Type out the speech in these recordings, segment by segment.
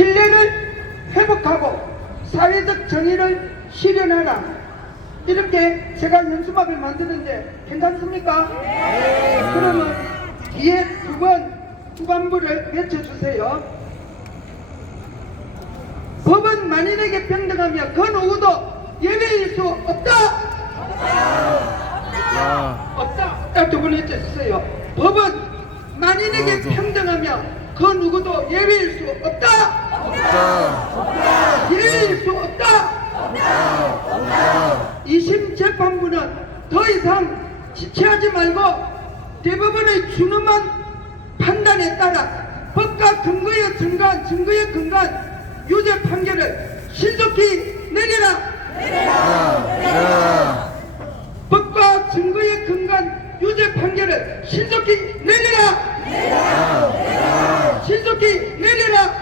신뢰를 회복하고 사회적 정의를 실현하라. 이렇게 제가 현수막을 만드는데 괜찮습니까? 그러면 뒤에 후반부를 외쳐주세요. 법은 만인에게 평등하며 그 누구도 예외일 수 없다. 없다. 두 번 외쳐주세요. 법은 만인에게 평등하며 그 누구도 예외일 수 없다. 예외일 수 없다. 2심 재판부는 더 이상 지체하지 말고 대법원의 준엄한 판단에 따라 법과 증거에 근거한 유죄 판결을 신속히 내려라. 법과 증거에 근거한 유죄 판결을 신속히 내려라. 신속히 내려라.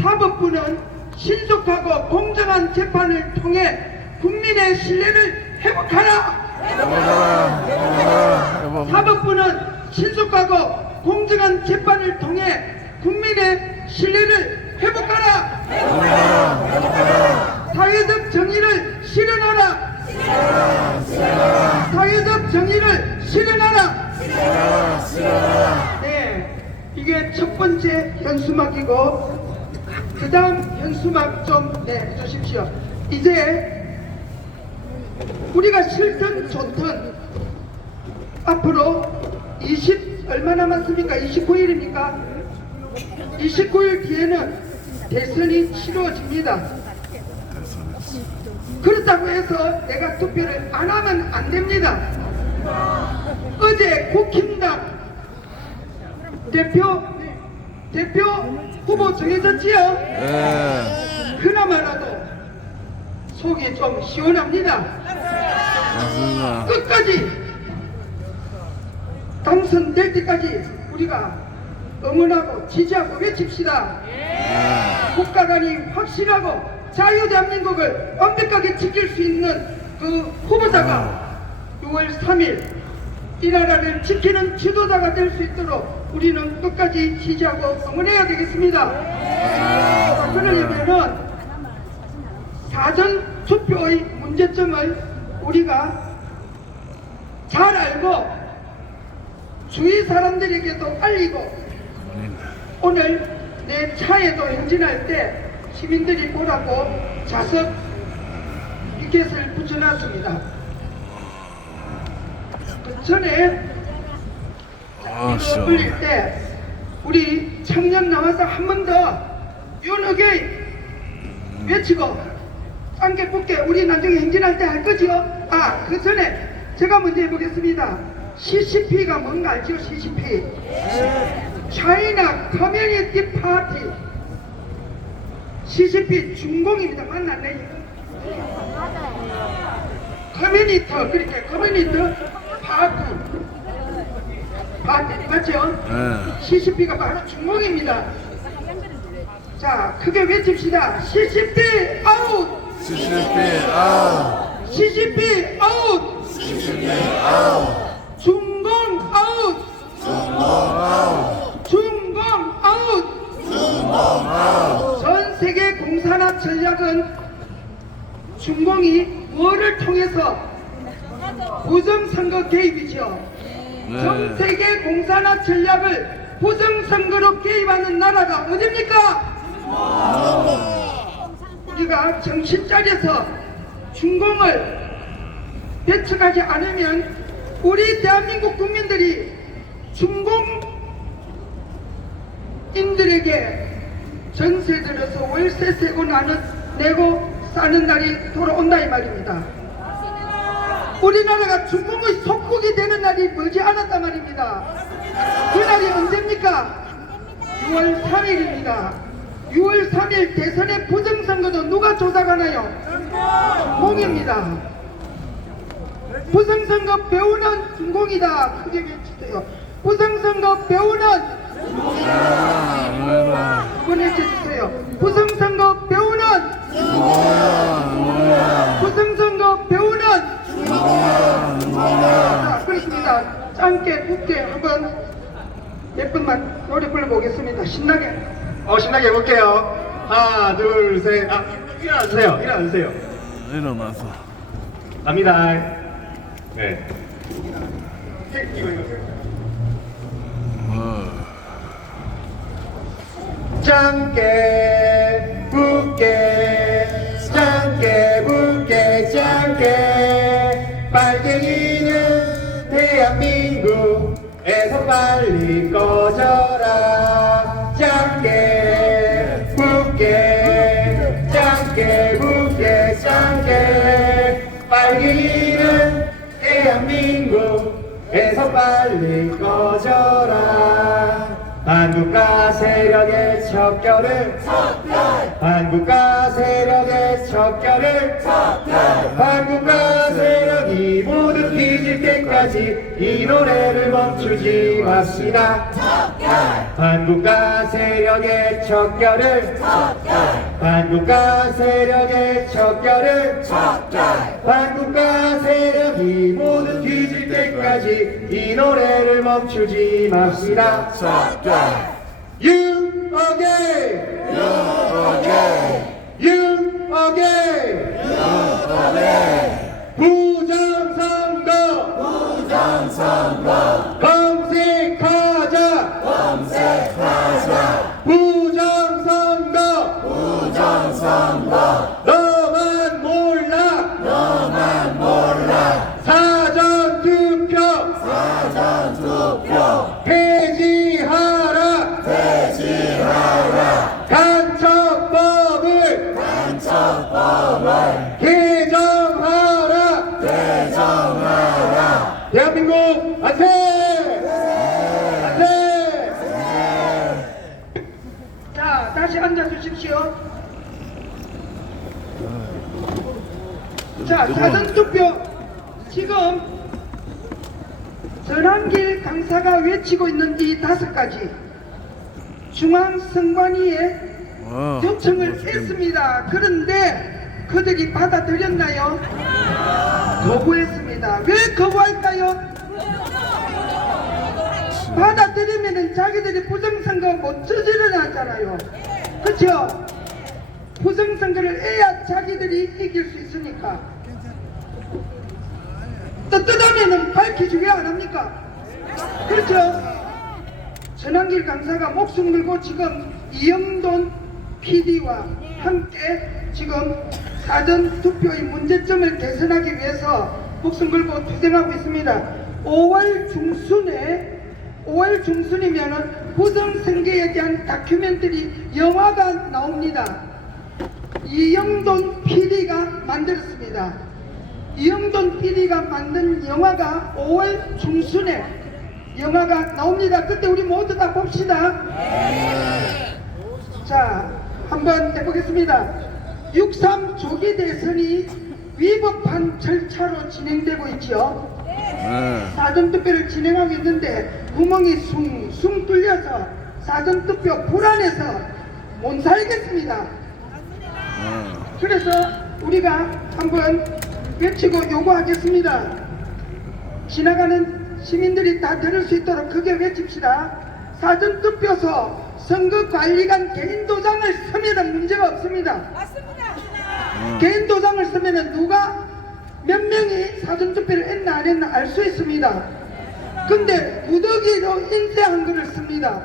사법부는 신속하고 공정한 재판을 통해 국민의 신뢰를 회복하라. 사법부는 신속하고 공정한 재판을 통해 국민의 신뢰를 회복하라. 사회적 정의를 실현하라. 사회적 정의를 실현하라. 네, 이게 첫 번째 현수막이고, 그 다음 현수막 좀 내주십시오. 이제 우리가 싫든 좋든 앞으로 얼마 남았습니까? 29일입니까? 29일 뒤에는 대선이 치러집니다. 그렇다고 해서 내가 투표를 안 하면 안 됩니다. 어제 국힘당 대표 후보 정해졌지요? 그나마라도 속이 좀 시원합니다. 끝까지 당선될 때까지 우리가 응원하고 지지하고 외칩시다. 국가관이 확실하고 자유대한민국을 완벽하게 지킬 수 있는 그 후보자가 6월 3일 이 나라를 지키는 지도자가 될 수 있도록 우리는 끝까지 지지하고 응원해야 되겠습니다. 그러려면은 사전 투표의 문제점을 우리가 잘 알고 주위 사람들에게도 알리고, 오늘 내 차에도 행진할 때 시민들이 보라고 자석 피켓을 붙여놨습니다. 그 전에 이거 올릴 때 우리 청년 나와서 한 번 더 윤어게인 외치고 짱게 뽑게 우리 나중에 행진할 때 할 거지요? 그 전에 제가 먼저 해보겠습니다. CCP가 뭔가 알죠? CCP China Community Party. CCP 중공입니다. 맞나요? 커뮤니터, 그렇게 커뮤니터 파티 맞죠? CCP가 바로 중공입니다. 자, 크게 외칩시다. CCP 아웃! CCP 아웃! CCP 아웃! CCP 아웃! 중공 아웃! 중공 아웃! 중공 아웃! 중공 아웃! 전 세계 공산화 전략은 중공이 뭐를 통해서 부정선거 개입이죠. 전 세계 공산화 전략을 부정선거로 개입하는 나라가 어딥니까? 우리가 정신 차려서 중공을 배척하지 않으면 우리 대한민국 국민들이 중공인들에게 전세 들어서 월세 내고 사는 날이 돌아온다 이 말입니다. 우리나라가 중공의 속국이 되는 날이 머지않았단 말입니다. 그 날이 언제입니까? 6월 3일입니다. 6월 3일 대선의 부정선거도 누가 조작하나요? 중공입니다. 부정선거 배우는 중공이다. 크게 외치세요. 부정선거 배우는 한번 해주세요. 부정선거 배우는 부정선거 배우는 자, 그렇습니다. 짧게 굵게 한번 몇 번만 노래 불러보겠습니다. 신나 신나게. 신나게 해볼게요. 하나, 둘, 셋. 일어나주세요. 일어나주세요. 일어나서. 갑니다. 네. 이거. 짱깨, 붓게, 짱깨, 붓게, 짱깨. 빨갱이는 대한민국에서 빨리 꺼져라. 짱깨, 붓게, 짱깨, 붓게, 짱깨. 빨갱이는 대한민국에서 빨리 꺼져라. 반국가 세력의 척결을 반국가 세력의 척결을 반국가 세력이 모두 뒤질 때까지 이 노래를 멈추지 맙시다. 반국가 세력의 척결을 반국가 세력의 척결을 반국가 세력이 모두 뒤질 때까지 이 노래를 멈추지 맙시다. You again, you again, 부정선거, 검색하자, 부정선거, 너만 몰라, 사전투표, 폐지하라, 간첩법을 개정하라. 대한민국 만세! 자, 다시 앉아 주십시오. 자, 사전투표 지금 전한길 강사가 외치고 있는 이 5가지 중앙선관위에 요청을 했습니다. 그런데 그들이 받아들였나요? 거부했습니다. 왜 거부할까요? 받아들이면은 자기들이 부정선거 못 저질러놨잖아요. 그렇죠? 부정선거를 해야 자기들이 이길 수 있으니까. 떳떳하면은 밝히지 왜 안 합니까? 그렇죠? 전한길 강사가 목숨 걸고 지금 이영돈 PD와 함께 지금 사전투표의 문제점을 개선하기 위해서 목숨 걸고 투쟁하고 있습니다. 5월 중순이면은 부정선거에 대한 다큐멘터리 영화가 나옵니다. 이영돈 PD가 만들었습니다. 이영돈 PD가 만든 영화가 5월 중순에 영화가 나옵니다. 그때 우리 모두 다 봅시다. 자, 한번 해보겠습니다. 6.3 조기 대선이 위법한 절차로 진행되고 있지요. 사전투표를 진행하고 있는데 구멍이 숭숭 뚫려서 사전투표 불안해서 못 살겠습니다. 그래서 우리가 한번 외치고 요구하겠습니다. 지나가는 시민들이 다 들을 수 있도록 크게 외칩시다. 사전투표소 선거관리관 개인 도장을 쓰면 문제가 없습니다. 맞습니다. 개인 도장을 쓰면 누가 몇 명이 사전투표를 했나 안 했나 알 수 있습니다. 근데 무더기로 인쇄한 거를 씁니다.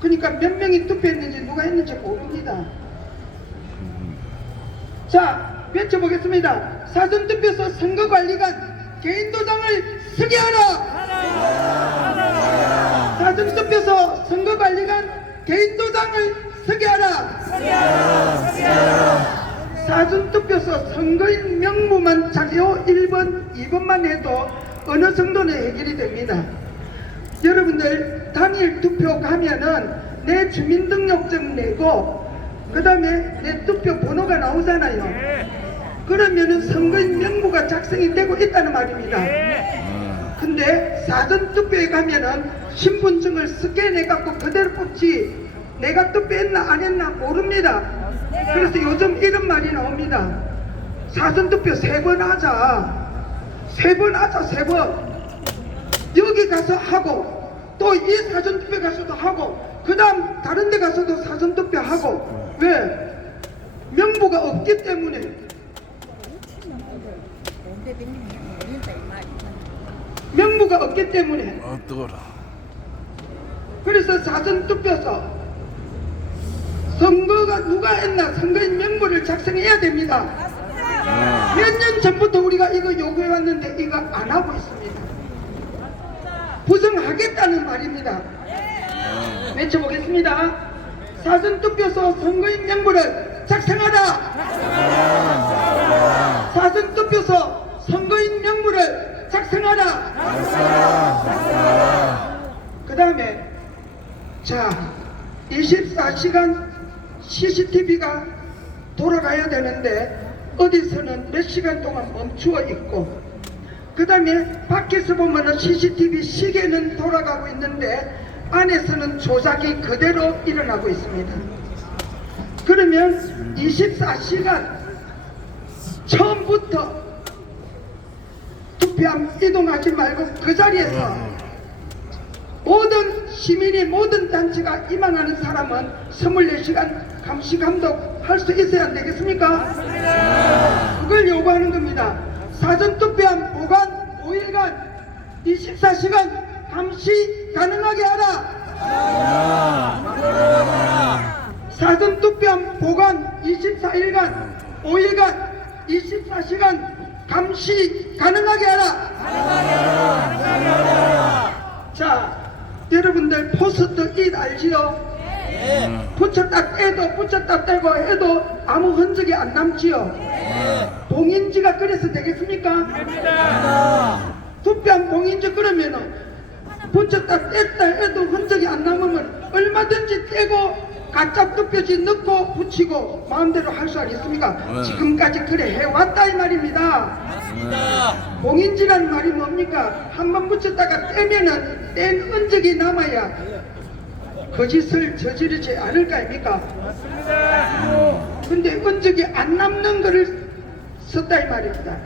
그러니까 몇 명이 투표했는지 누가 했는지 모릅니다. 자, 외쳐보겠습니다. 사전투표소 선거관리관 개인 도장을 쓰게 하라! 사전투표소 선거관리관 개인 도장을 쓰게 하라! 사전투표소 선거인 명부만 자료 1번, 2번만 해도 어느 정도는 해결이 됩니다. 여러분들 당일 투표 가면은 내 주민등록증 내고 그 다음에 내 투표 번호가 나오잖아요. 그러면은 선거인 명부가 작성이 되고 있다는 말입니다. 근데 사전투표에 가면은 신분증을 스캔해갖고 그대로 뽑지 내가 투표했나 안 했나 모릅니다. 그래서 요즘 이런 말이 나옵니다. 사전투표 3번 하자. 3번 하자, 3번. 여기 가서 하고 또 이 사전투표 가서도 하고 그 다음 다른 데 가서도 사전투표하고. 왜? 명부가 없기 때문에. 명부가 없기 때문에. 아, 뜨거라. 그래서 사전투표서 선거가 누가 했나 선거인 명부를 작성해야 됩니다. 몇 년 전부터 우리가 이거 요구해 왔는데 이거 안 하고 있습니다. 부정하겠다는 말입니다. 외쳐보겠습니다. 사전투표소 선거인 명부를 작성하라. 사전투표소 선거인 명부를 작성하라. 그 다음에 자 24시간 CCTV가 돌아가야 되는데 어디서는 몇 시간 동안 멈추어 있고, 그 다음에 밖에서 보면은 CCTV 시계는 돌아가고 있는데 안에서는 조작이 그대로 일어나고 있습니다. 그러면 24시간 처음부터 투표함 이동하지 말고 그 자리에서 모든 시민이 모든 단체가 희망하는 사람은 24시간 감시 감독 할 수 있어야 안 되겠습니까? 그걸 요구하는 겁니다. 사전투표함 보관 5일간 24시간 감시 가능하게 하라. 사전투표함 보관 24일간 5일간 24시간 감시 가능하게 하라. 자, 여러분들 포스트 잇 알지요? 붙였다 떼도 붙였다 떼고 해도 아무 흔적이 안 남지요? 봉인지가 그래서 되겠습니까? 투표한 봉인지 그러면은 붙였다 뗐다 해도 흔적이 안 남으면 얼마든지 떼고 가짜 투표지 넣고 붙이고 마음대로 할 수 있습니까? 지금까지 그래 해왔다 이 말입니다. 봉인지라는 말이 뭡니까? 한번 붙였다가 떼면은 뗀 흔적이 남아야 거짓을 저지르지 않을 거 아닙니까? 근데 흔적이 안 남는 거를 썼다 이 말입니다.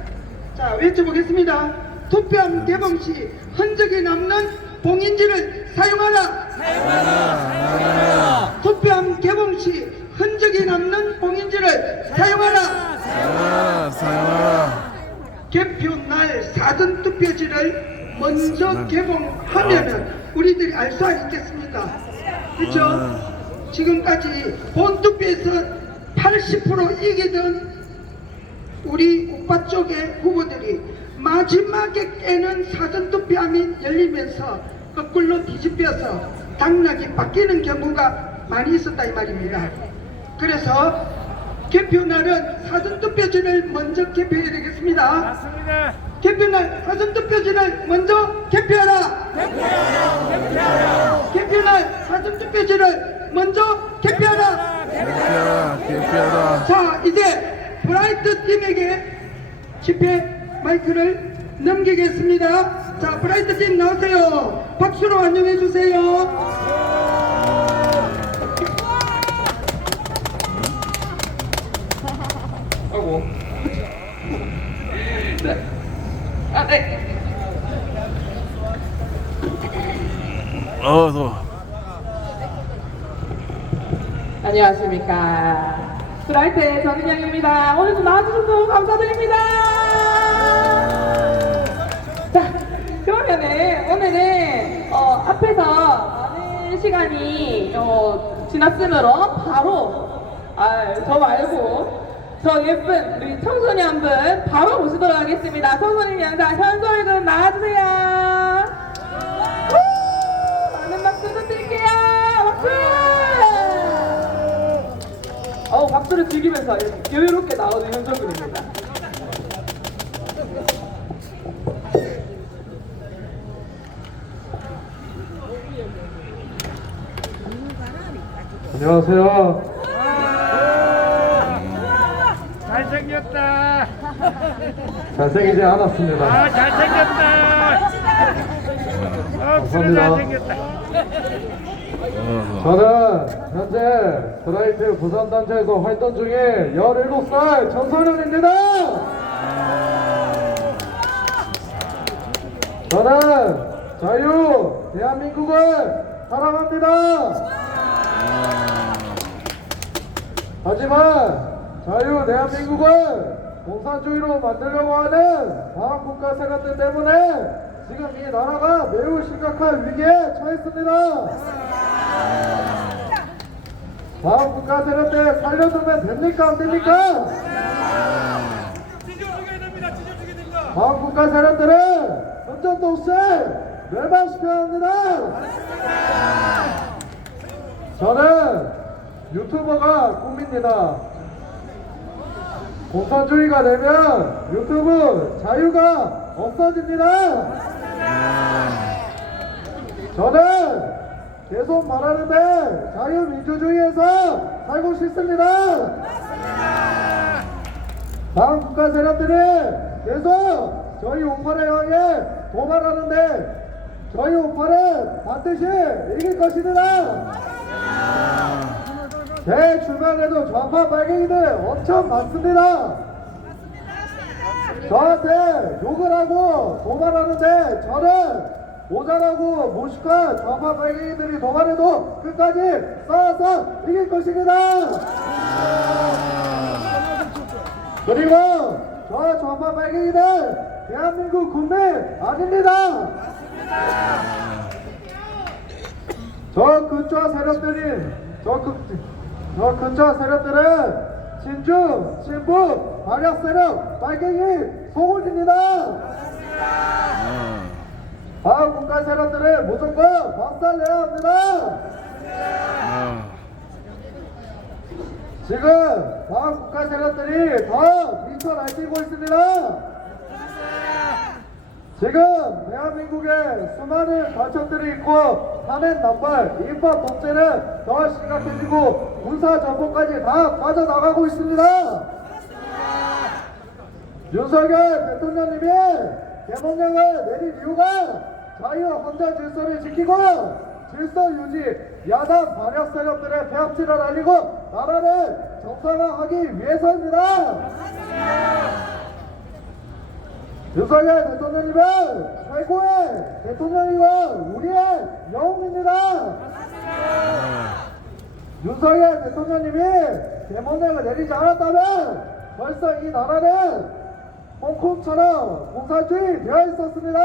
자, 외쳐보겠습니다. 투표함 개봉 시 흔적이 남는 봉인지를 사용하라. 투표함 개봉 시 흔적이 남는 봉인지를 사용하라. 개표날 사전투표지를 먼저 개봉하면은 우리들이 알 수 있겠습니까? 그렇죠? 지금까지 본투표에서 80% 이기던 우리 우파 쪽의 후보들이 마지막에 깨는 사전투표함이 열리면서 거꾸로 뒤집혀서 당락이 바뀌는 경우가 많이 있었다 이 말입니다. 그래서 개표날은 사전투표지를 먼저 개표해야 되겠습니다. 맞습니다. 개표날 사전투표지를 먼저 개표하라. 개표날 사전투표지를 먼저 개표하라. 개표하라. 자, 이제 브라이트 팀에게 집회 마이크를 넘기겠습니다. 자, 브라이트 팀 나오세요. 박수로 환영해 주세요. 아이고. 네. 아, 네. 더워. 안녕하십니까. 브라이트의 전인영입니다. 오늘도 나와주셔서 감사드립니다. 자, 그러면은 오늘은 앞에서 많은 시간이 지났으므로 바로 저 말고 저 예쁜 우리 청소년 한 분 바로 모시도록 하겠습니다. 청소년 양자 현솔 군 나와주세요. 많은 박수 부탁드릴게요. 박수! 박수를 즐기면서 이렇게 여유롭게 나오는 현솔 군입니다. 안녕하세요. 잘생겼다. 잘생기지 않았습니다. 아, 잘생겼다. 그래, 잘생겼다. 저는 현재 브라이트 부산단체에서 활동 중인 17살 청소년입니다. 저는 자유 대한민국을 사랑합니다. 하지만 자유 대한민국을 공산주의로 만들려고 하는 과학 국가 세력들 때문에 지금 이 나라가 매우 심각한 위기에 처했습니다. 과학 국가 세력들 살려두면 됩니까 안 됩니까? 찢어주게 됩니다. 찢어주게 됩니다. 과학 국가 세력들은 선전도 없이 멸망시켜야 합니다. 저는 유튜버가 꿈입니다. 공산주의가 되면 유튜브 자유가 없어집니다. 저는 계속 말하는데 자유민주주의에서 살고 싶습니다. 다음 국가 세력들이 계속 저희 우파를 향해 도발하는데 저희 우파는 반드시 이길 것입니다. 제 주변에도 좌파 빨갱이들 엄청 많습니다. 저한테 욕을 하고 도발하는데 저는 모자라고 무식한 좌파 빨갱이들이 도발해도 끝까지 싸워서 이길 것입니다. 그리고 저 좌파 빨갱이들 대한민국 국민 아닙니다. 저 근처 세력들은 진주, 진부, 발약 세력, 빨갱이, 소굴입니다. 다음 국가 세력들은 무조건 박살내야 합니다. 지금 다음 국가 세력들이 더 미쳐 날뛰고 있습니다. 지금 대한민국에 수많은 가책들이 있고 탄핵 남발, 입법 독재는 더 심각해지고 군사 정보까지 다 빠져나가고 있습니다. 윤석열 대통령님이 개몽령을 내린 이유가 자유 헌정 질서를 지키고 질서 유지, 야당 반역 세력들의 폐악질을 알리고 나라를 정상화하기 위해서입니다. 윤석열 대통령님은 최고의 대통령이고 우리의 영웅입니다. 윤석열 대통령님이 개몽령을 내리지 않았다면 벌써 이 나라는 홍콩처럼 공산주의 되어 있었습니다.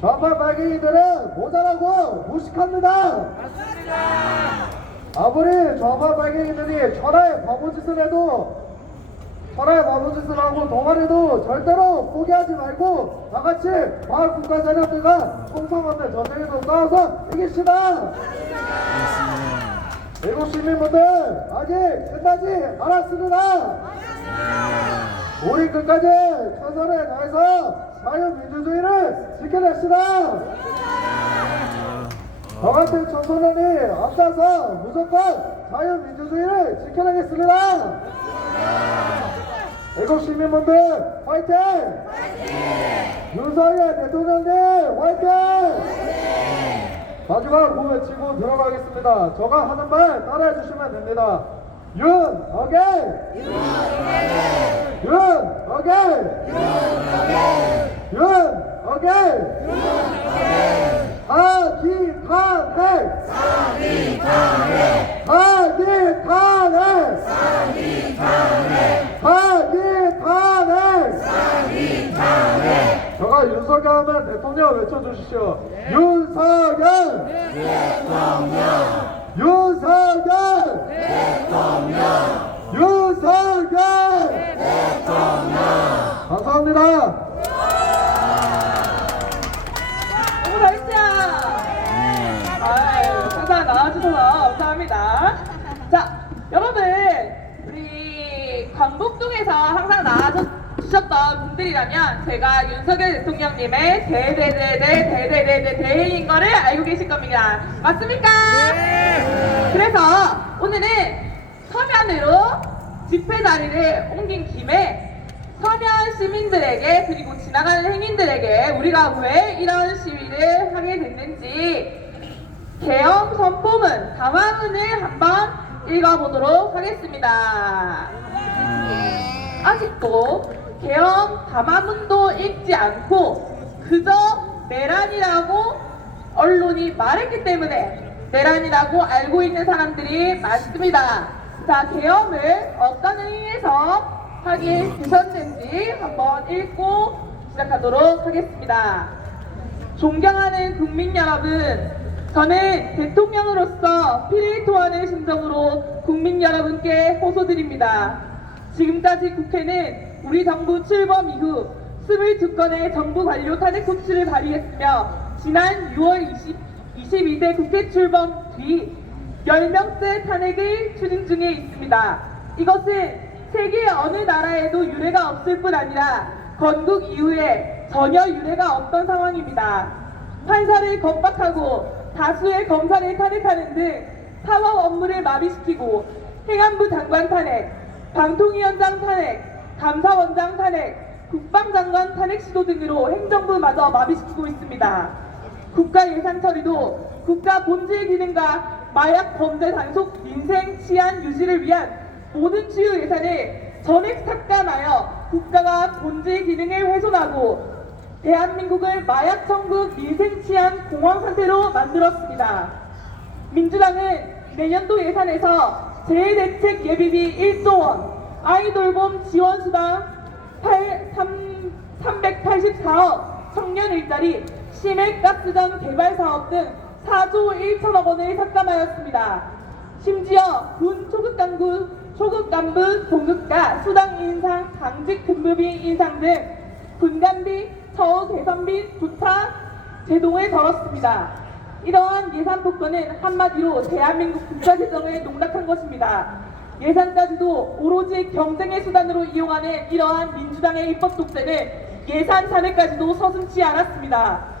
좌파 빨갱이들은 모자라고 무식합니다. 아무리 좌파 빨갱이들이 천하의 바보짓을 하고 도발해도 절대로 포기하지 말고 다같이 과학 국가 세력들과 총성원들 전쟁에서 싸워서 이깁시다. 외국 시민분들 아직 끝나지 않았습니다. 우리 끝까지 최선을 다해서 자유민주주의를 지켜냅시다. 저 같은 청소년이 앞서서 무조건 자유민주주의를 지켜내겠습니다. 애국 시민분들 화이팅! 윤석열 대통령님 화이팅! 마지막 구 외치고 들어가겠습니다. 저가 하는 말 따라해 주시면 됩니다. 윤 어게인! 윤 어게인! 윤 어게인! 사기탄핵! 사기탄핵! 사기탄핵! 사기탄핵! 저가 윤석열 하면 대통령 외쳐주시죠. 윤석열! 대통령! 윤석열! 대통령! 윤석열! 대통령! 감사합니다. 너무 잘했죠? 아유, 항상 나와주셔서 감사합니다. 자, 여러분, 우리 광복동에서 항상 나와주셨던 분들이라면 제가 윤석열 대통령님의 대대인 거를 알고 계실 겁니다. 맞습니까? 네. 그래서 오늘은 서면으로 집회 자리를 옮긴 김에 서면 시민들에게 그리고 지나가는 행인들에게 우리가 왜 이런 시위를 하게 됐는지 계엄 선포문 담화문을 한번 읽어보도록 하겠습니다. 아직도 계엄 담화문도 읽지 않고 그저 내란이라고 언론이 말했기 때문에 내란이라고 알고 있는 사람들이 많습니다. 자, 계엄을 어떤 의미에서 하게 되셨는지 한번 읽고 시작하도록 하겠습니다. 존경하는 국민 여러분, 저는 대통령으로서 피를 토하는 심정으로 국민 여러분께 호소드립니다. 지금까지 국회는 우리 정부 출범 이후 22건의 정부 관료 탄핵 소추를 발의했으며 지난 6월 22대 국회 출범 뒤 10명째 탄핵을 추진 중에 있습니다. 이것은 세계 어느 나라에도 유례가 없을 뿐 아니라 건국 이후에 전혀 유례가 없던 상황입니다. 판사를 겁박하고 다수의 검사를 탄핵하는 등 사법 업무를 마비시키고 행안부 장관 탄핵, 방통위원장 탄핵, 감사원장 탄핵, 국방장관 탄핵 시도 등으로 행정부마저 마비시키고 있습니다. 국가 예산 처리도 국가 본질 기능과 마약 범죄 단속, 민생 치안 유지를 위한 모든 주요 예산을 전액 삭감하여 국가가 본질 기능을 훼손하고 대한민국을 마약 천국 민생 치안 공황 상태로 만들었습니다. 민주당은 내년도 예산에서 재해대책 예비비 1조 원, 아이돌봄 지원수당 384억, 청년 일자리, 시멘가스전 개발 사업 등 4조 1천억 원을 삭감하였습니다. 심지어 군 초급 간부 봉급과 수당 인상, 당직 근무비 인상 등 군간비, 처우 개선비 조차 제동을 걸었습니다. 이러한 예산 폭거는 한마디로 대한민국 국가재정을 농락한 것입니다. 예산까지도 오로지 경쟁의 수단으로 이용하는 이러한 민주당의 입법 독재는 예산 탄핵까지도 서슴지 않았습니다.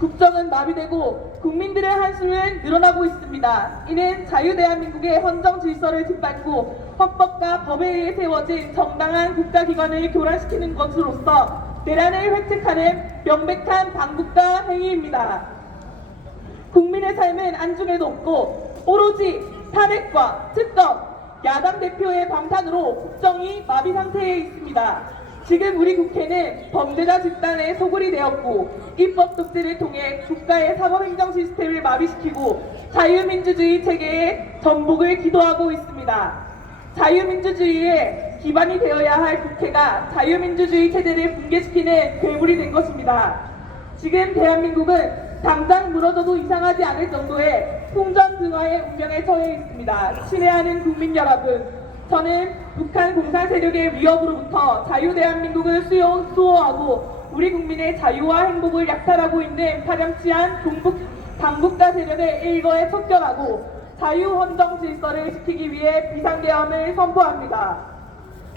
국정은 마비되고 국민들의 한숨은 늘어나고 있습니다. 이는 자유대한민국의 헌정 질서를 짓밟고 헌법과 법에 의해 세워진 정당한 국가기관을 교란시키는 것으로서 내란을 획책하는 명백한 반국가 행위입니다. 국민의 삶은 안중에도 없고 오로지 탄핵과 특검, 야당 대표의 방탄으로 국정이 마비 상태에 있습니다. 지금 우리 국회는 범죄자 집단의 소굴이 되었고 입법 독재를 통해 국가의 사법행정 시스템을 마비시키고 자유민주주의 체계의 전복을 기도하고 있습니다. 자유민주주의의 기반이 되어야 할 국회가 자유민주주의 체제를 붕괴시키는 괴물이 된 것입니다. 지금 대한민국은 당장 무너져도 이상하지 않을 정도의 풍전등화의 운명에 처해 있습니다. 친애하는 국민 여러분, 저는 북한 공산 세력의 위협으로부터 자유대한민국을 수호하고 우리 국민의 자유와 행복을 약탈하고 있는 파렴치한 반국가 세력의 일거에 척결하고 자유헌정 질서를 지키기 위해 비상계엄을 선포합니다.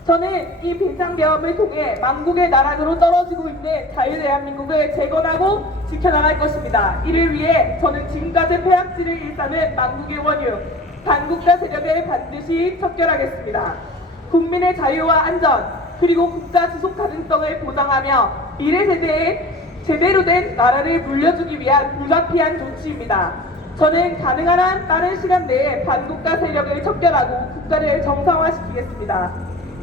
저는 이 비상계엄을 통해 만국의 나락으로 떨어지고 있는 자유대한민국을 재건하고 지켜나갈 것입니다. 이를 위해 저는 지금까지 폐악질을 일삼은 만국의 원유, 반국가 세력을 반드시 척결하겠습니다. 국민의 자유와 안전, 그리고 국가 지속 가능성을 보장하며 미래 세대에 제대로 된 나라를 물려주기 위한 불가피한 조치입니다. 저는 가능한 한 빠른 시간 내에 반국가 세력을 척결하고 국가를 정상화시키겠습니다.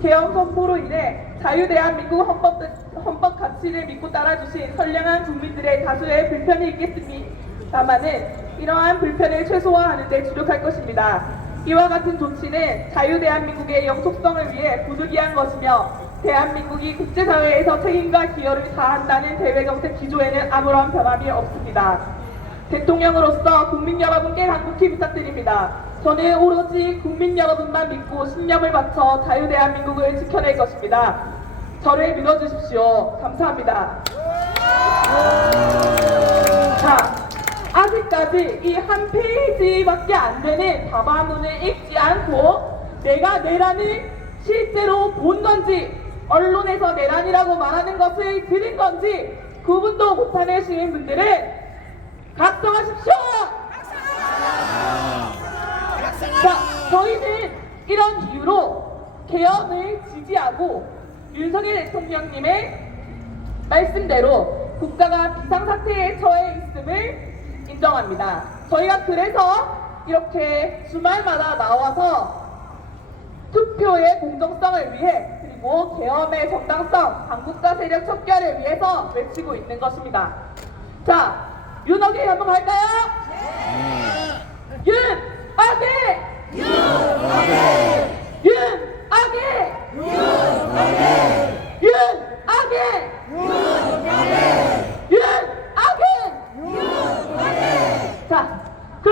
계엄 선포로 인해 자유대한민국 헌법 가치를 믿고 따라주신 선량한 국민들의 다수의 불편이 있겠습니다마는 이러한 불편을 최소화하는 데 주력할 것입니다. 이와 같은 조치는 자유대한민국의 영속성을 위해 부득이한 것이며 대한민국이 국제사회에서 책임과 기여를 다한다는 대외정책 기조에는 아무런 변함이 없습니다. 대통령으로서 국민 여러분께 간곡히 부탁드립니다. 저는 오로지 국민 여러분만 믿고 신념을 바쳐 자유대한민국을 지켜낼 것입니다. 저를 믿어주십시오. 감사합니다. 자, 아직까지 이 한 페이지밖에 안 되는 답안문을 읽지 않고 내가 내란을 실제로 본 건지 언론에서 내란이라고 말하는 것을 들은 건지 구분도 못하는 시민분들은 각성하십시오! 자, 저희는 이런 이유로 계엄을 지지하고 윤석열 대통령님의 말씀대로 국가가 비상사태에 처해 있음을 인정합니다. 저희가 그래서 이렇게 주말마다 나와서 투표의 공정성을 위해 그리고 계엄의 정당성, 반국가 세력 척결을 위해서 외치고 있는 것입니다. 자, 윤호기 한번 갈까요?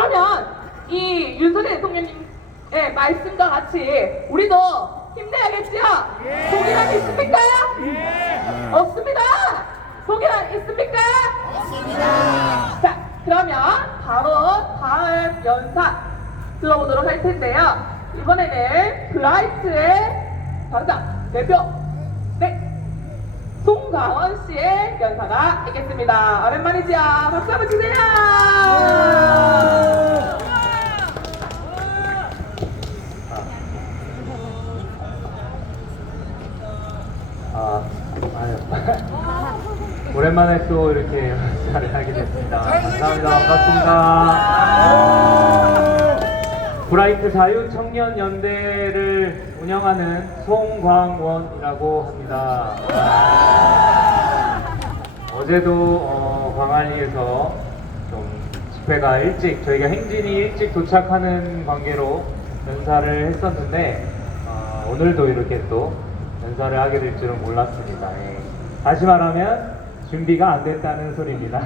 그러면 이 윤석열 대통령님의 말씀과 같이 우리도 힘내야겠지요? 독일은 있습니까? 없습니다. 독일은 있습니까? 없습니다. 자, 그러면 바로 다음 연사 들어보도록 할 텐데요. 이번에는 브라이트의 당장 대표 송강원 씨의 연사가 있겠습니다. 오랜만이지요. 박수 한번 주세요. 오랜만에 또 이렇게 연사를 하게 됐습니다. 감사합니다. 반갑습니다. 브라이트 자유청년연대를 운영하는 송광원이라고 합니다. 어제도 광안리에서 좀 집회가 일찍, 저희가 행진이 일찍 도착하는 관계로 연사를 했었는데 오늘도 이렇게 또 연사를 하게 될 줄은 몰랐습니다. 예. 다시 말하면 준비가 안 됐다는 소리입니다.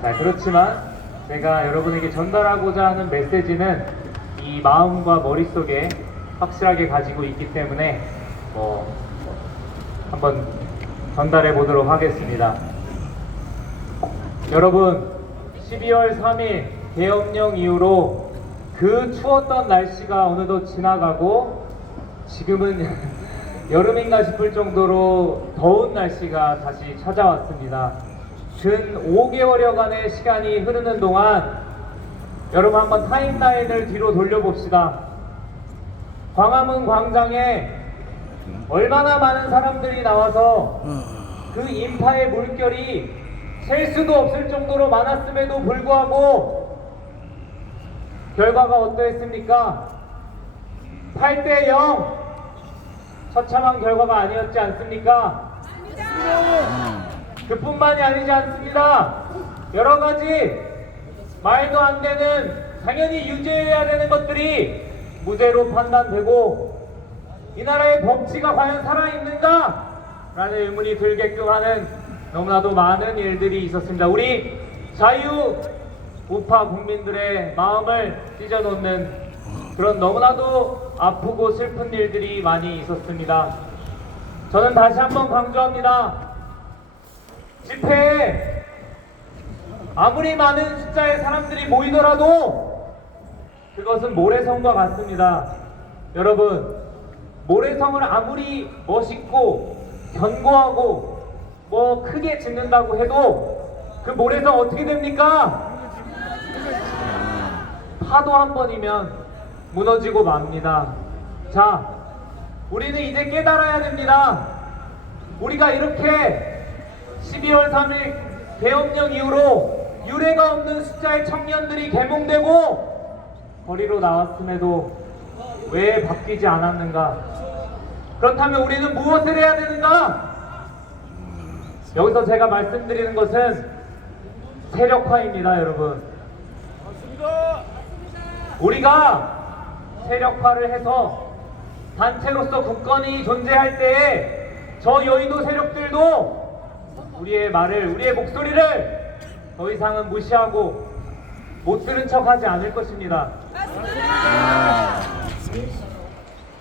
자, 그렇지만 제가 여러분에게 전달하고자 하는 메시지는 이 마음과 머릿속에 확실하게 가지고 있기 때문에 한번 전달해 보도록 하겠습니다. 여러분, 12월 3일 계엄령 이후로 그 추웠던 날씨가 어느덧 지나가고 지금은 여름인가 싶을 정도로 더운 날씨가 다시 찾아왔습니다. 근 5개월여간의 시간이 흐르는 동안 여러분 한번 타임라인을 뒤로 돌려봅시다. 광화문 광장에 얼마나 많은 사람들이 나와서 그 인파의 물결이 셀 수도 없을 정도로 많았음에도 불구하고 결과가 어떠했습니까? 8대0 처참한 결과가 아니었지 않습니까? 그뿐만이 아니지 않습니다. 여러 가지 말도 안 되는, 당연히 유죄해야 되는 것들이 무죄로 판단되고 이 나라의 법치가 과연 살아있는가? 라는 의문이 들게끔 하는 너무나도 많은 일들이 있었습니다. 우리 자유 우파 국민들의 마음을 찢어놓는 그런 너무나도 아프고 슬픈 일들이 많이 있었습니다. 저는 다시 한번 강조합니다. 집회에 아무리 많은 숫자의 사람들이 모이더라도 그것은 모래성과 같습니다. 여러분, 모래성을 아무리 멋있고 견고하고 크게 짓는다고 해도 그 모래성 어떻게 됩니까? 파도 한 번이면 무너지고 맙니다. 자, 우리는 이제 깨달아야 됩니다. 우리가 이렇게 12월 3일 계엄령 이후로 유례가 없는 숫자의 청년들이 계몽되고 거리로 나왔음에도 왜 바뀌지 않았는가? 그렇다면 우리는 무엇을 해야 되는가? 여기서 제가 말씀드리는 것은 세력화입니다, 여러분. 우리가 세력화를 해서 단체로서 국권이 존재할 때에 저 여의도 세력들도 우리의 말을, 우리의 목소리를 더 이상은 무시하고 못 들은 척 하지 않을 것입니다.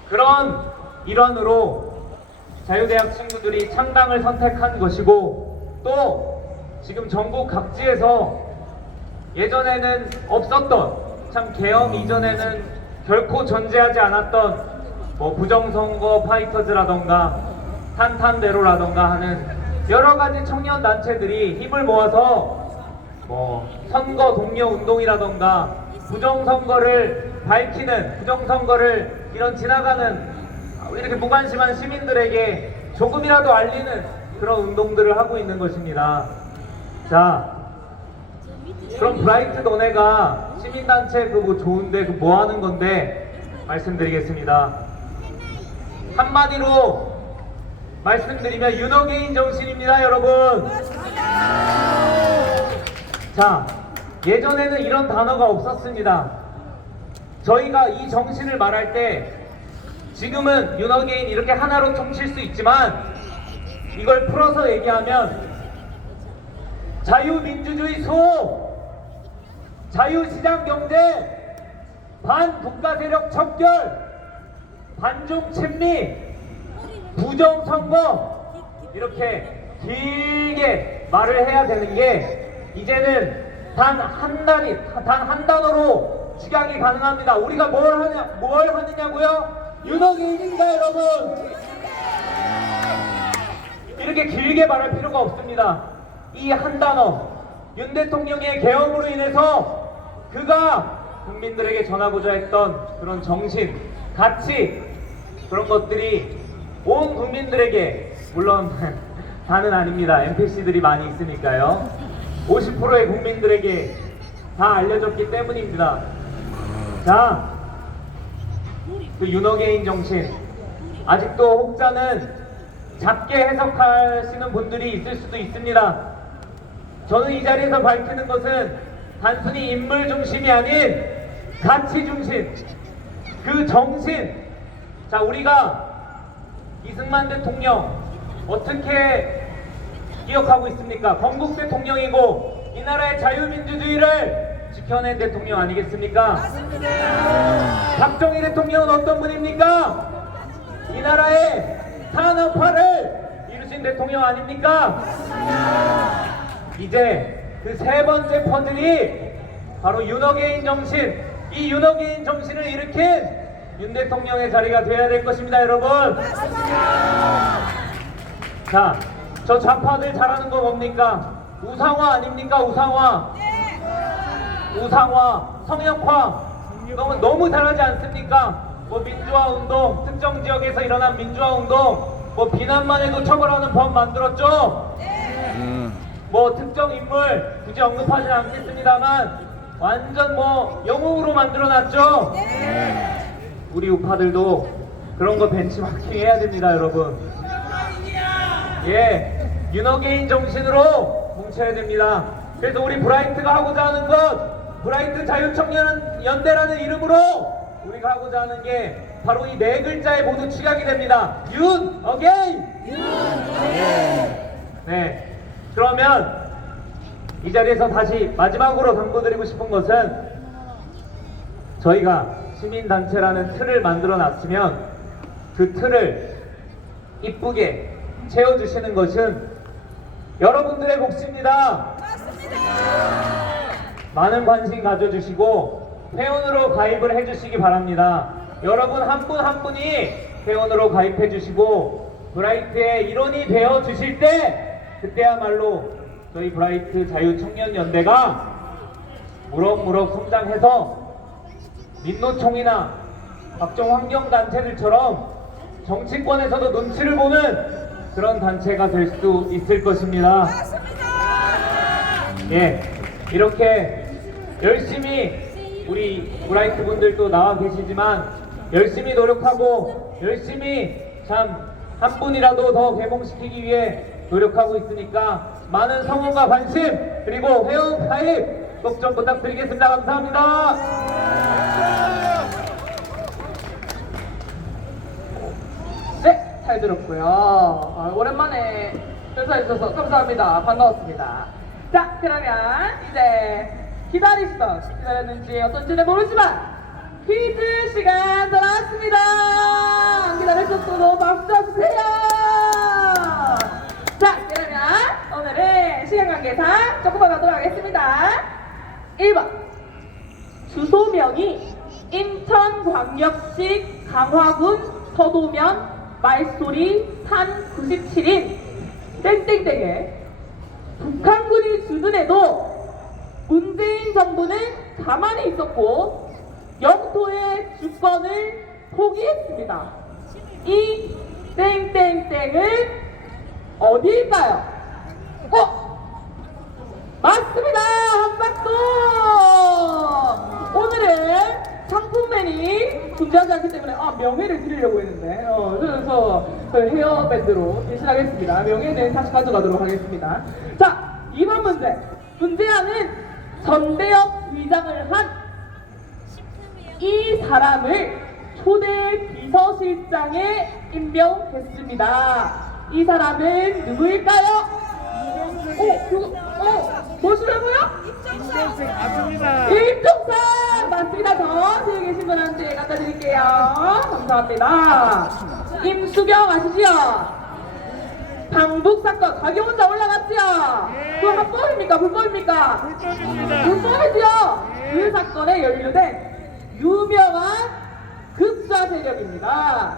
그런 일환으로 자유대학 친구들이 창당을 선택한 것이고, 또 지금 전국 각지에서 예전에는 없었던, 참 계엄 이전에는 결코 존재하지 않았던 부정선거 파이터즈라던가 탄탄대로라던가 하는 여러가지 청년단체들이 힘을 모아서 선거 독려 운동이라던가 부정선거를 밝히는, 부정선거를 이런 지나가는 이렇게 무관심한 시민들에게 조금이라도 알리는 그런 운동들을 하고 있는 것입니다. 자, 그럼 브라이트 너네가 시민단체 좋은데 뭐 하는 건데 말씀드리겠습니다. 한마디로 말씀드리면 윤어게인 정신입니다, 여러분. 자, 예전에는 이런 단어가 없었습니다. 저희가 이 정신을 말할 때 지금은 윤어게인 이렇게 하나로 퉁칠 수 있지만 이걸 풀어서 얘기하면 자유민주주의 소, 자유시장 경제, 반국가 세력 척결, 반중 친미, 부정선거, 이렇게 길게 말을 해야 되는 게 이제는 단 한 단어로 지각이 가능합니다. 우리가 뭘 하느냐고요? 윤호개인입니다, 여러분. 이렇게 길게 말할 필요가 없습니다. 이 한 단어, 윤 대통령의 계엄으로 인해서 그가 국민들에게 전하고자 했던 그런 정신, 가치, 그런 것들이 온 국민들에게, 물론 다는 아닙니다. NPC들이 많이 있으니까요. 50%의 국민들에게 다 알려졌기 때문입니다. 자, 그 윤호개인 정신, 아직도 혹자는 작게 해석하시는 분들이 있을 수도 있습니다. 저는 이 자리에서 밝히는 것은 단순히 인물 중심이 아닌 가치 중심, 그 정신. 자, 우리가 이승만 대통령 어떻게 기억하고 있습니까? 건국 대통령이고 이 나라의 자유민주주의를 지켜낸 대통령 아니겠습니까? 박정희 대통령은 어떤 분입니까? 이 나라의 산업화를 이루신 대통령 아닙니까? 이제 그 세 번째 퍼즐이 바로 윤호개인 정신, 이 윤호개인 정신을 일으킨 윤 대통령의 자리가 돼야 될 것입니다, 여러분. 자, 저 좌파들 잘하는 거 뭡니까? 우상화 아닙니까? 우상화. 우상화, 성역화. 너무 잘하지 않습니까? 뭐 민주화 운동, 특정 지역에서 일어난 민주화 운동, 뭐 비난만 해도 처벌하는 법 만들었죠? 뭐 특정 인물 굳이 언급하진 않겠습니다만 완전 뭐 영웅으로 만들어놨죠? 우리 우파들도 그런 거 벤치마킹 해야 됩니다, 여러분. 예, 윤호개인 정신으로 뭉쳐야 됩니다. 그래서 우리 브라이트가 하고자 하는 것, 브라이트 자유청년 연대라는 이름으로 우리가 하고자 하는 게 바로 이 네 글자에 모두 취각이 됩니다. 윤호개인! 네. 그러면 이 자리에서 다시 마지막으로 당부드리고 싶은 것은, 저희가 시민단체라는 틀을 만들어 놨으면 그 틀을 이쁘게 채워주시는 것은 여러분들의 몫입니다. 많은 관심 가져주시고 회원으로 가입을 해주시기 바랍니다. 여러분 한 분 한 분이 회원으로 가입해 주시고 브라이트의 일원이 되어 주실 때, 그때야말로 저희 브라이트 자유청년연대가 무럭무럭 성장해서 민노총이나 각종 환경단체들처럼 정치권에서도 눈치를 보는 그런 단체가 될 수 있을 것입니다. 예, 이렇게 열심히 우리 브라이트 분들도 나와 계시지만 열심히 노력하고 열심히 참 한 분이라도 더 개봉시키기 위해 노력하고 있으니까 많은 성원과 관심, 그리고 회원 가입 꼭 좀 부탁드리겠습니다. 감사합니다. 네, 잘 들었고요. 오랜만에 연사해 주셔서 감사합니다. 반가웠습니다. 자, 그러면 이제 기다렸는지 어떤지는 모르지만 퀴즈 시간 돌아왔습니다. 기다리셨어도 박수 주세요. 자, 그러면 오늘의 시간 관계상 조금만 가도록 하겠습니다. 1번, 주소명이 인천광역시 강화군 서도면 말소리 산 97인 땡땡땡에 북한군이 주둔해도 문재인 정부는 가만히 있었고 영토의 주권을 포기했습니다. 이 땡땡땡은 어디일까요? 맞습니다. 한박도. 오늘은 상품맨이 존재하지 않기 때문에 명예를 드리려고 했는데 그래서 헤어밴드로 대신하겠습니다. 명예는 다시 가져가도록 하겠습니다. 자, 2번 문제. 문제하는 전대협 위장을 한 이 사람을 초대 비서실장에 임명했습니다. 이 사람은 누구일까요? 뭐시라고요? 임종생 맞습니다. 임종상 맞습니다. 저 뒤에 계신 분한테 갖다 드릴게요. 감사합니다. 임수경 아시지요? 방북 사건 자기 혼자 올라갔지요? 예. 그거 합법입니까? 불법입니까? 불법입니다. 불법이지요? 예. 그 사건에 연루된 유명한 급좌 세력입니다.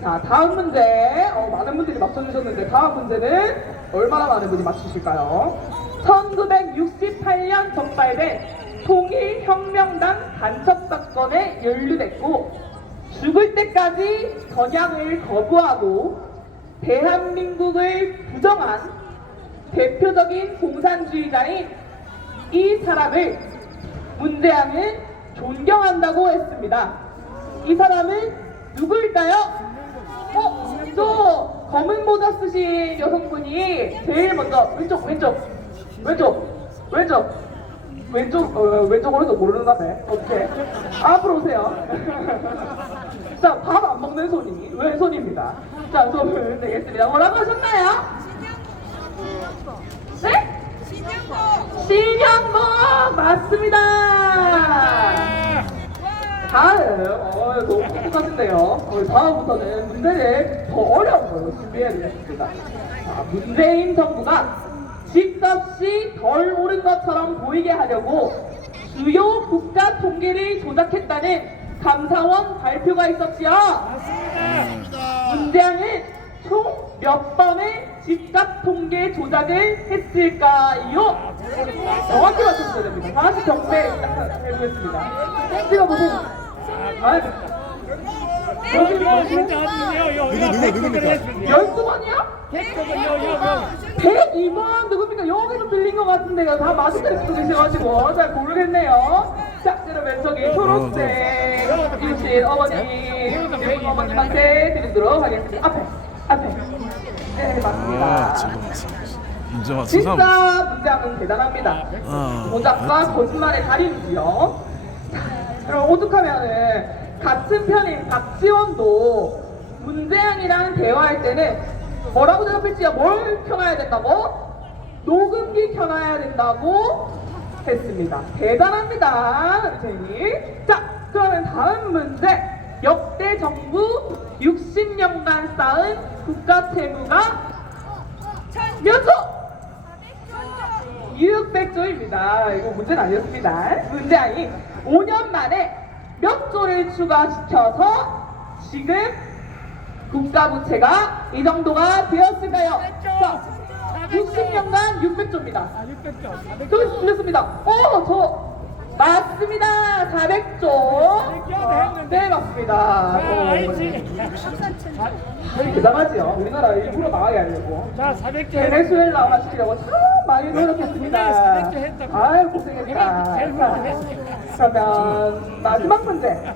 자, 다음 문제. 많은 분들이 맞춰주셨는데 다음 문제는 얼마나 많은 분이 맞추실까요? 1968년 적발된 통일혁명당 간첩 사건에 연루됐고 죽을 때까지 전향을 거부하고 대한민국을 부정한 대표적인 공산주의자인 이 사람을 문재양은 존경한다고 했습니다. 이 사람은 누구일까요? 저 검은 모자 쓰신 여성분이 제일 먼저 왼쪽 오른쪽 모르는 것 같아. 오케이. 앞으로 오세요. 자, 밥 안 먹는 손이 왼손입니다. 자, 손을 내겠습니다. 뭐라고 하셨나요? 네? 신영복 맞습니다. 다음, 너무 똑같은데요. 다음부터는 문제를 더 어려운 걸로 준비해드렸습니다. 자, 문재인 정부가 집값이 덜 오른 것처럼 보이게 하려고 주요 국가 통계를 조작했다는 감사원 발표가 있었지요. 문재양은 총 몇 번의 집값 통계 조작을 했을까요? 정확히 맞춰주셔야 됩니다. 다시 경배 해보겠습니다. 찍어보세요. 누굽니까? 12번이요? 102번 누굽니까? 여기서 들린 것 같은데요. 다 마스크를 쓰고 계셔가지고 잘 모르겠네요. 자, 그러면 저기 초록색 입으신 어머님한테 드리도록 하겠습니다. 앞에. 네, 맞습니다. 인정한 진짜 세상. 문장은 대단합니다. 아, 조작과 거짓말의 달인이지요. 그럼 오죽하면은 같은 편인 박지원도 문재양이랑 대화할 때는 뭐라고 대답했지요? 뭘 켜놔야 된다고? 녹음기 켜놔야 된다고 했습니다. 대단합니다, 선생님. 자, 그러면 다음 문제. 역대 정부 60년간 쌓은 국가 채무가 몇 조? 600조입니다. 이거 문제는 아니었습니다. 문재양이 5년 만에 몇 조를 추가시켜서 지금 국가 부채가 이 정도가 되었을까요? 자, 60년간 600조입니다. 600조. 저기 틀렸습니다. 저 맞습니다. 400조. 네, 맞습니다. 대단하지요. 우리나라 일부러 망하게 하려고. 자, 400조. 베네수엘라 하시려고 참 많이 노력했습니다. 아유, 고생했다. 제일 자, 그러면 마지막 문제.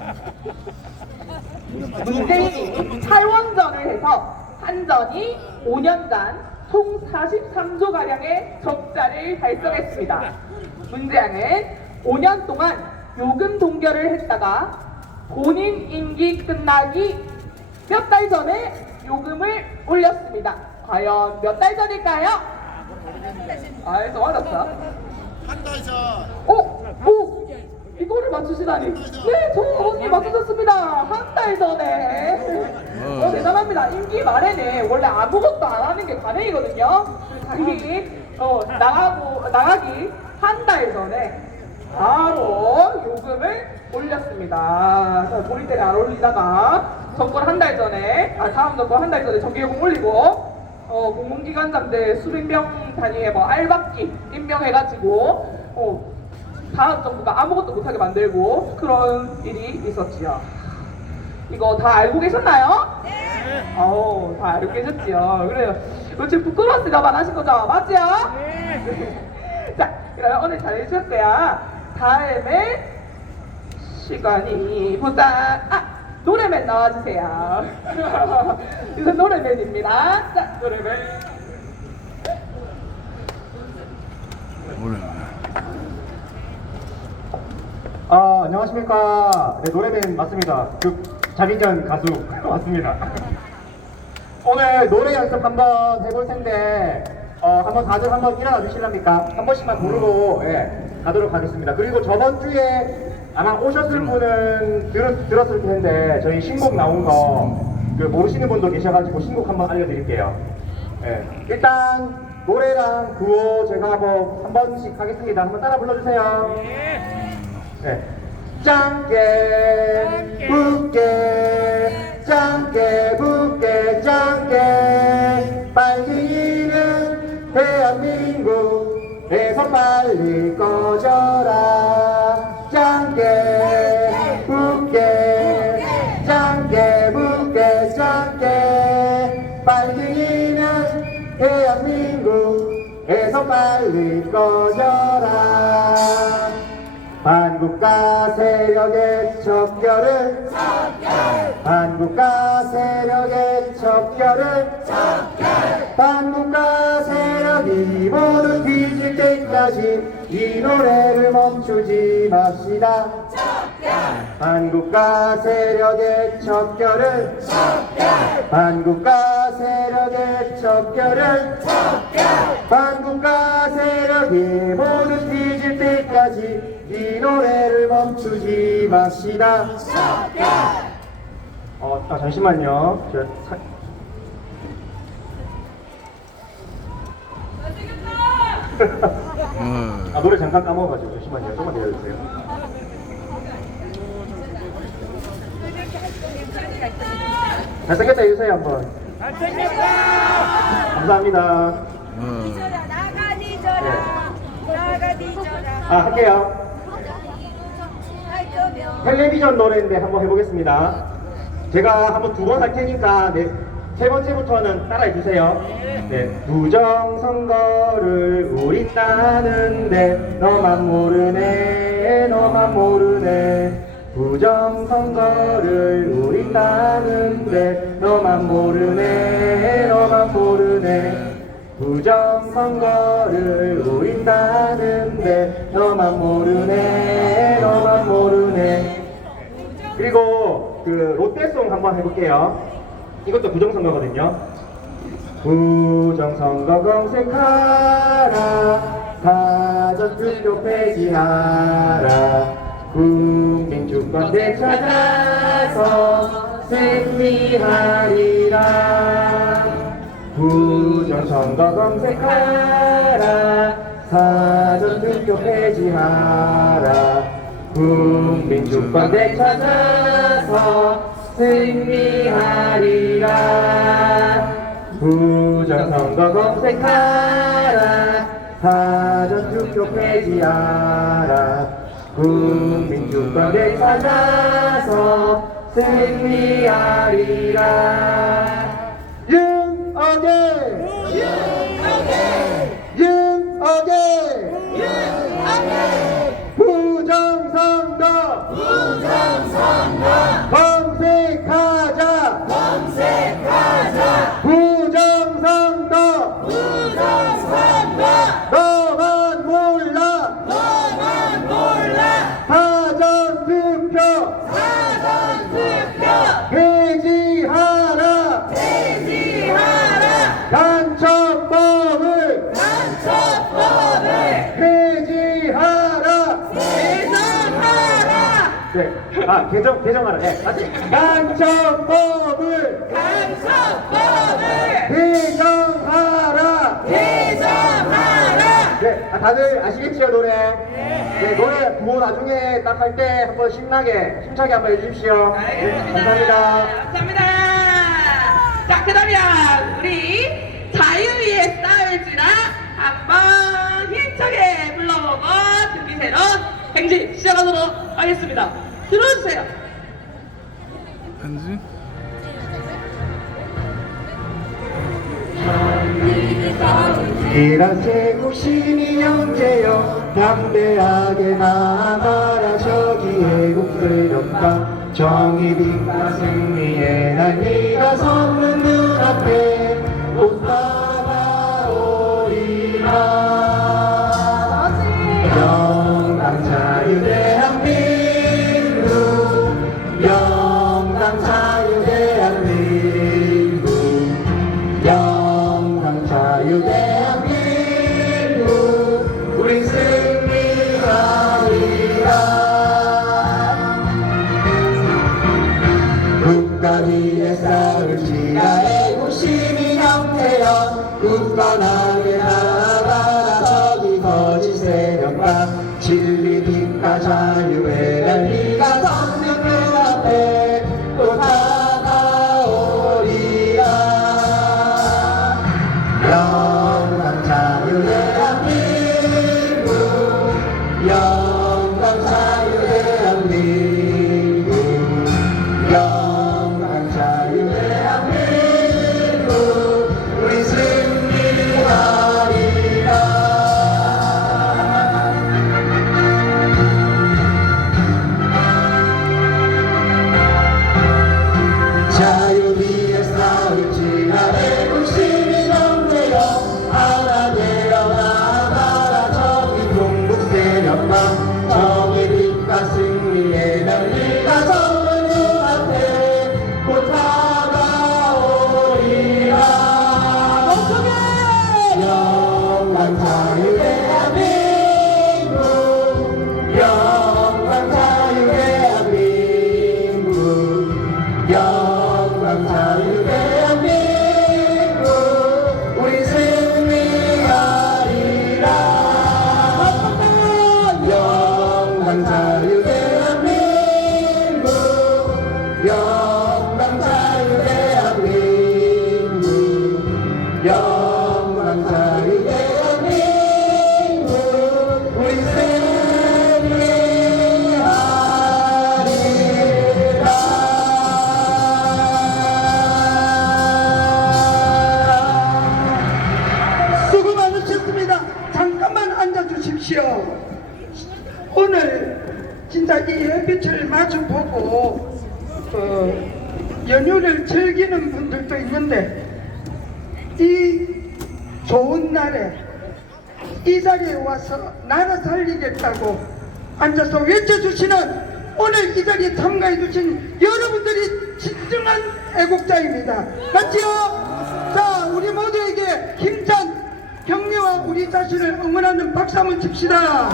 문재인이 탈원전을 해서 한전이 5년간 총 43조가량의 적자를 달성했습니다. 문재양은 5년 동안 요금 동결을 했다가 본인 임기 끝나기 몇 달 전에 요금을 올렸습니다. 과연 몇 달 전일까요? 맞았어. 한 달 전. 이거를 맞추시다니. 네, 저 어머니 맞추셨습니다. 한 달 전에. 대단합니다. 임기 말에는 원래 아무것도 안 하는 게 관행이거든요. 자기 나가기 한 달 전에 바로 요금을 올렸습니다. 본인 때는 안 올리다가 정권 한 달 전에, 다음 정권 한 달 전에 정기요금 올리고, 공공기관장들 수백 명 단위의 알박기 임명해가지고, 다음 정부가 아무것도 못하게 만들고 그런 일이 있었지요. 이거 다 알고 계셨나요? 네. 다 알고 계셨지요. 그래요. 이거 지금 부끄러웠으니까만 하신 거죠? 맞지요? 네. 자, 그럼 오늘 잘해주셨고요. 다음에 시간이 보자. 노래맨 나와주세요. 이거 노래맨입니다. 자, 노래맨. 오랜만에. 안녕하십니까. 네, 노래맨 맞습니다. 자기전 가수 맞습니다. 오늘 노래 연습 한번 해볼 텐데, 한번 다들 한번 일어나 주실랍니까? 한 번씩만 부르고 가도록 하겠습니다. 그리고 저번 주에 아마 오셨을 분은 들었을 텐데 저희 신곡 나온 거 모르시는 분도 계셔가지고 신곡 한번 알려드릴게요. 일단 노래랑 구호 제가 뭐 한 번씩 하겠습니다. 한번 따라 불러주세요. 짱깨 붓게 짱깨 붓게 짱깨 빨갱이는 대한민국에서 빨리 꺼져라. 짱깨 붓게 짱깨 붓게 짱깨 빨갱이는 대한민국에서 빨리 꺼져라. 반국가 세력의 척결을 반국가 세력의 척결을 반국가 세력이 모두 뒤질 때까지 이 노래를 멈추지 맙시다. 반국가 세력의 척결을 반국가 세력의 척결을 반국가 세력이 모두 뒤질 때까지 이 노래를 멈추지 맙시다. 잠시만요. 노래 잠깐 까먹어가지고 잠시만요. 조금만 기다려주세요. 잘생겼다 해주세요 한번. 잘생겼다. 감사합니다. 할게요. 텔레비전 노래인데 한번 해보겠습니다. 제가 한번 두 번 할 테니까 세 번째부터는 따라해 주세요. 부정선거를 우리 따는데 너만 모르네 너만 모르네. 부정선거를 우리 따는데 너만 모르네 너만 모르네. 부정선거를 우리 따는데 너만 모르네 너만 모르네. 그리고 롯데송 한번 해볼게요. 이것도 부정선거거든요. 부정선거 검색하라 사전투표 폐지하라 국민주권대 찾아서 승리하리라. 부정선거 검색하라 사전투표 폐지하라 국민주권대 찾아서 승리하리라. 부정선거 검색하라 사전투표 폐지하라 국민주권대 찾아서 승리하리라. 윤어게 부정선거 검색하자 부정선거 너만 몰라 사전투표 폐지하라 간첩법을 폐지하라. 개정하라. 다시 간첩법을 개정하라. 다들 아시겠지요 노래? 노래 구호 나중에 딱 할 때 한번 신나게 힘차게 한번 해주십시오. 감사합니다. 감사합니다. 자, 그러면 우리 자유위의 싸울지라 한번 힘차게 불러보고 준비새로 행진 시작하도록 하겠습니다. 들어주세요. 편지? 이란 제국신이 형제여 담대하게 나아가라. 저기 애국스럽다 정의빈과 승리의 날 네가 섰는 눈앞에 못 따라오리라. 영당 자유대한민국 영당 자유대한민국 영당 자유대한민국 이 햇빛을 마주보고 연휴를 즐기는 분들도 있는데 이 좋은 날에 이 자리에 와서 나라 살리겠다고 앉아서 외쳐주시는 오늘 이 자리에 참가해 주신 여러분들이 진정한 애국자입니다. 맞지요? 자, 우리 모두에게 힘찬 격려와 우리 자신을 응원하는 박수 한번 칩시다.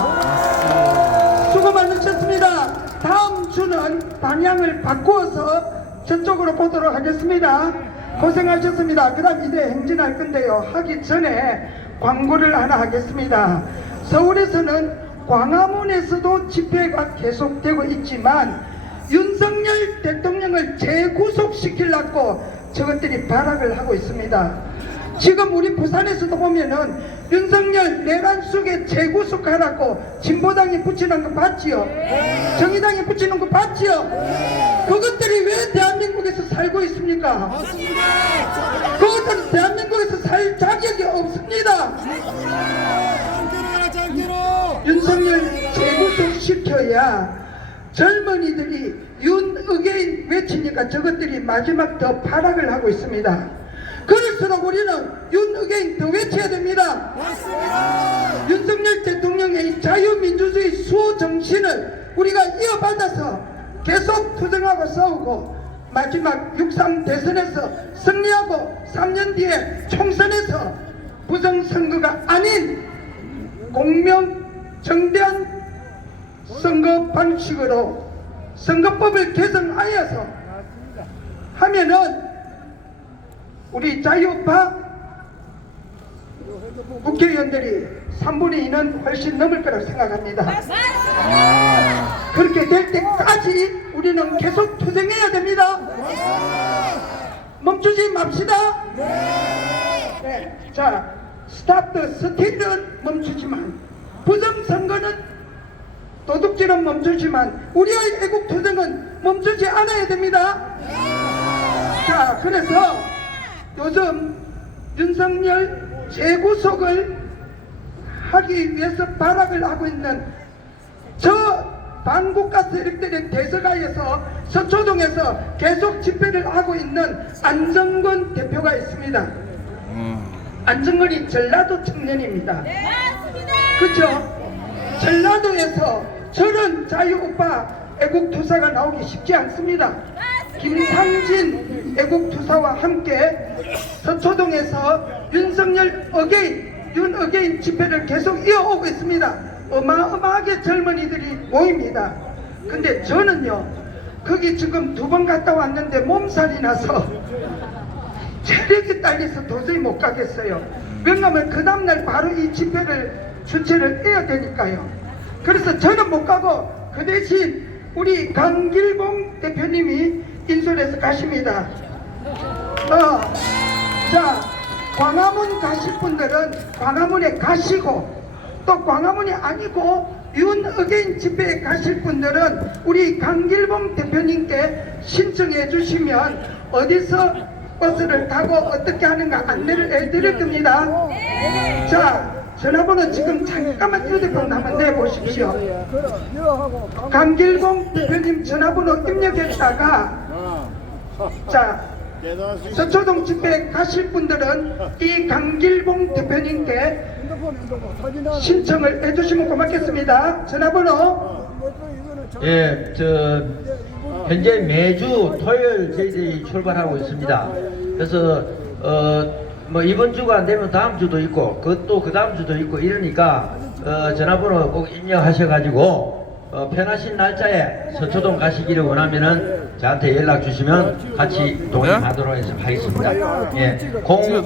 수고 많으셨습니다. 다음 주는 방향을 바꾸어서 저쪽으로 보도록 하겠습니다. 고생하셨습니다. 그 다음 이제 행진할 건데요. 하기 전에 광고를 하나 하겠습니다. 서울에서는 광화문에서도 집회가 계속되고 있지만 윤석열 대통령을 재구속시키려고 저것들이 발악을 하고 있습니다. 지금 우리 부산에서도 보면은 윤석열 내란 속에 재구속하라고 진보당이 붙이는 거 봤지요? 정의당이 붙이는 거 봤지요? 그것들이 왜 대한민국에서 살고 있습니까? 그것들은 대한민국에서 살 자격이 없습니다. 윤석열 재구속시켜야 젊은이들이 윤의게인 외치니까 저것들이 마지막 더 발악을 하고 있습니다. 그럴수록 우리는 윤의게인 더 외쳐야 됩니다. 윤석열 대통령의 자유민주주의 수호정신을 우리가 이어받아서 계속 투쟁하고 싸우고 마지막 6.3 대선에서 승리하고 3년 뒤에 총선에서 부정선거가 아닌 공명 정대한 선거 방식으로 선거법을 개정하여서 하면은 우리 자유파 국회의원들이 3분의 2는 훨씬 넘을 거라고 생각합니다. 그렇게 될 때까지 우리는 계속 투쟁해야 됩니다. 멈추지 맙시다. 네. 자, 스탑 더 스틸은 멈추지만 부정선거는 도둑질은 멈추지만 우리의 애국투쟁은 멈추지 않아야 됩니다. 자, 그래서 요즘 윤석열 재구속을 하기 위해서 발악을 하고 있는 저 반국가 세력들의 대서가에서 서초동에서 계속 집회를 하고 있는 안정권 대표가 있습니다. 안정권이 전라도 청년입니다. 그렇죠? 전라도에서 저런 자유우파 애국투사가 나오기 쉽지 않습니다. 김상진 애국투사와 함께 서초동에서 윤석열 윤의게인 집회를 계속 이어오고 있습니다. 어마어마하게 젊은이들이 모입니다. 근데 저는요, 거기 지금 2번 갔다 왔는데 몸살이 나서 체력이 딸려서 도저히 못 가겠어요. 왜냐하면 그 다음날 바로 이 집회를 주최를 해야 되니까요. 그래서 저는 못 가고 그 대신 우리 강길봉 대표님이 인솔해서 가십니다. 자, 광화문 가실 분들은 광화문에 가시고, 또 광화문이 아니고 윤의게인 집회에 가실 분들은 우리 강길봉 대표님께 신청해 주시면 어디서 버스를 타고 어떻게 하는가 안내를 해드릴 겁니다. 자, 전화번호 지금 잠깐만 휴대폰 한번 내보십시오. 강길봉 대표님 전화번호 입력했다가, 자, 서초동 집회에 가실 분들은 이 강길봉 대표님께 신청을 해주시면 고맙겠습니다. 전화번호. 예, 현재 매주 토요일 저희들이 출발하고 있습니다. 그래서 뭐 이번 주가 안 되면 다음 주도 있고 그것도 그 다음 주도 있고 이러니까 전화번호 꼭 입력하셔가지고 편하신 날짜에 서초동 가시기를 원하면은 저한테 연락 주시면 같이 동행하도록 해서 하겠습니다. 예, 010